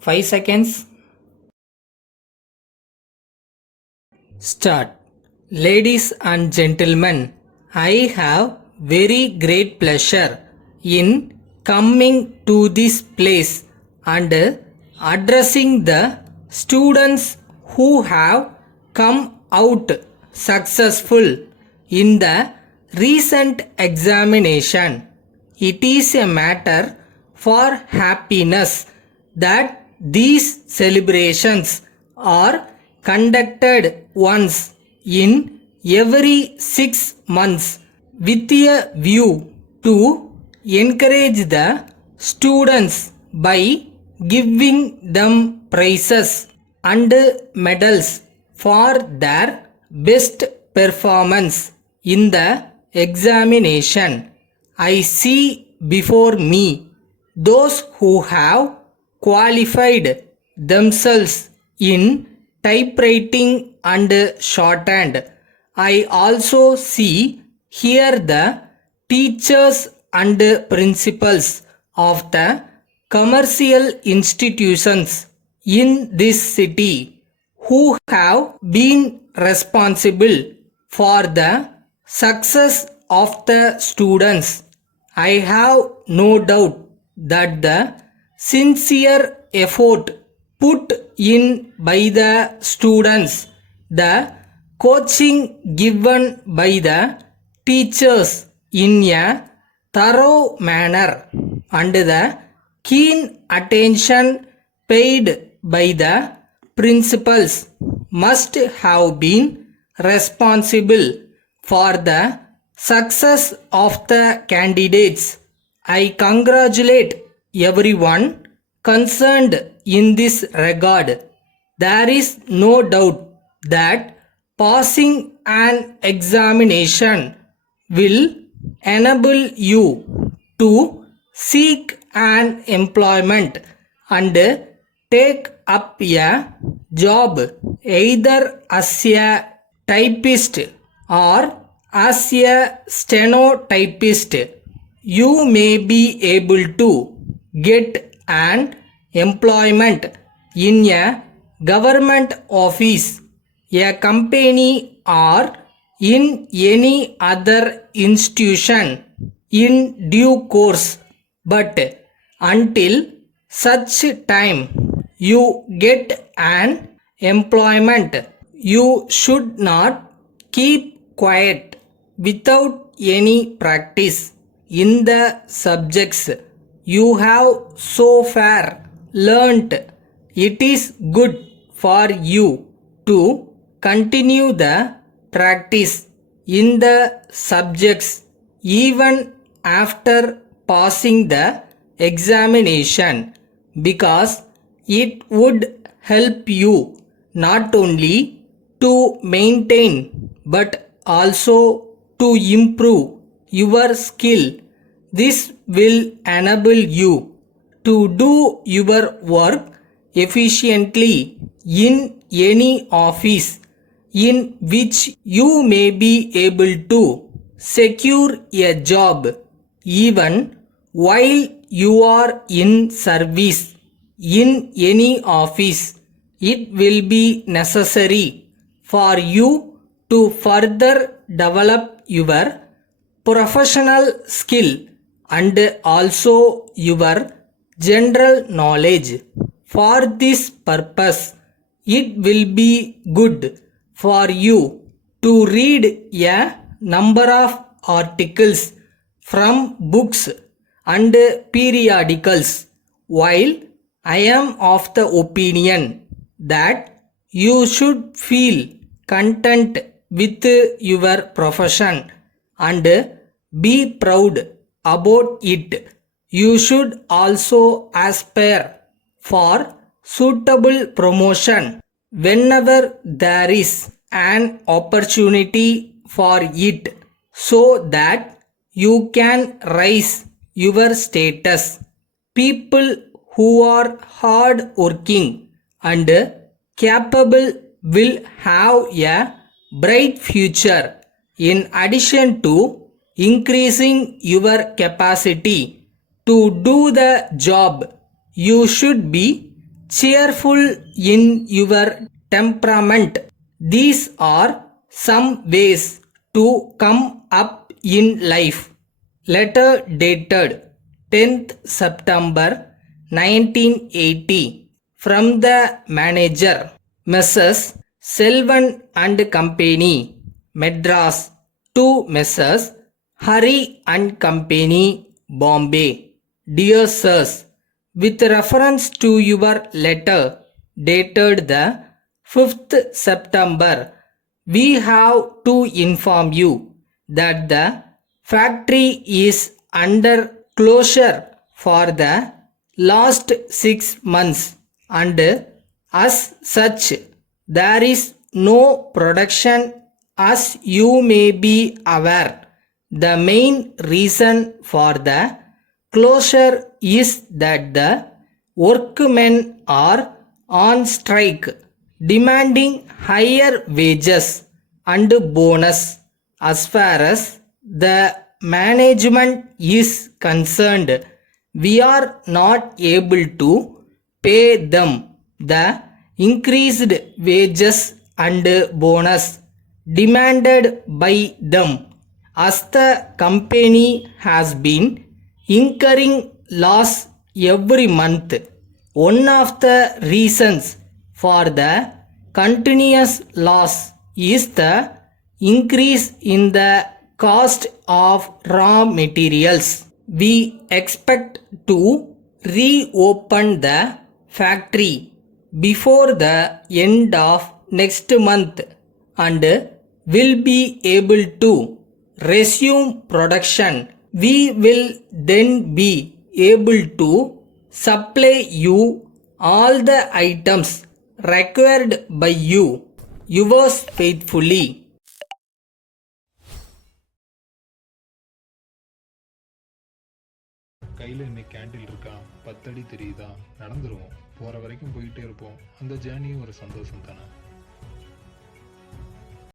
5 seconds. Start. Ladies and gentlemen, I have very great pleasure in coming to this place and addressing the students who have come out successful in the recent examination. It is a matter for happiness that these celebrations are conducted once in every 6 months with a view to encourage the students by giving them prizes and medals for their best performance in the examination. I see before me those who have qualified themselves in typewriting and shorthand. I also see here the teachers and principals of the commercial institutions in this city who have been responsible for the success of the students. I have no doubt that the sincere effort put in by the students, the coaching given by the teachers in a thorough manner, and the keen attention paid by the principals must have been responsible for the success of the candidates. I congratulate everyone concerned in this regard. There is no doubt that passing an examination will enable you to seek an employment and take up a job either as a typist or as a stenotypist. You may be able to get an employment in a government office, a company, or in any other institution in due course, but until such time you get an employment, you should not keep quiet without any practice in the subjects you have so far learnt. It is good for you to continue the practice in the subjects even after passing the examination, because it would help you not only to maintain but also to improve your skill. This will enable you to do your work efficiently in any office in which you may be able to secure a job even while you are in service in any office. It will be necessary for you to further develop your professional skill and also your general knowledge. For this purpose, it will be good for you to read a number of articles from books and periodicals. While I am of the opinion that you should feel content with your profession and be proud about it, you should also aspire for suitable promotion whenever there is an opportunity for it, so that you can rise your status. People who are hard working and capable will have a bright future. In addition to increasing your capacity to do the job, you should be cheerful in your temperament. These are some ways to come up in life. Letter dated 10th September 1980 from the manager, Messrs. Selvan and Company, Madras, to Messrs. Hari and Company, Bombay. Dear Sirs, with reference to your letter dated the 5th September, we have to inform you that the factory is under closure for the last 6 months, and as such there is no production, as you may be aware. The main reason for the closure is that the workmen are on strike, demanding higher wages and bonus. As far as the management is concerned, we are not able to pay them the increased wages and bonus demanded by them, as the company has been incurring loss every month. One of the reasons for the continuous loss is the increase in the cost of raw materials. We expect to reopen the factory before the end of next month and will be able to resume production. We will then be able to supply you all the items required by you. Yours faithfully. கையில் இன்னைக்கு candle இருக்கா, 10 அடி தெரியுதா, நடந்துருவோம். போகிற வரைக்கும் போயிட்டே இருப்போம். அந்த ஜேர்னியும் ஒரு சந்தோஷம் தானே.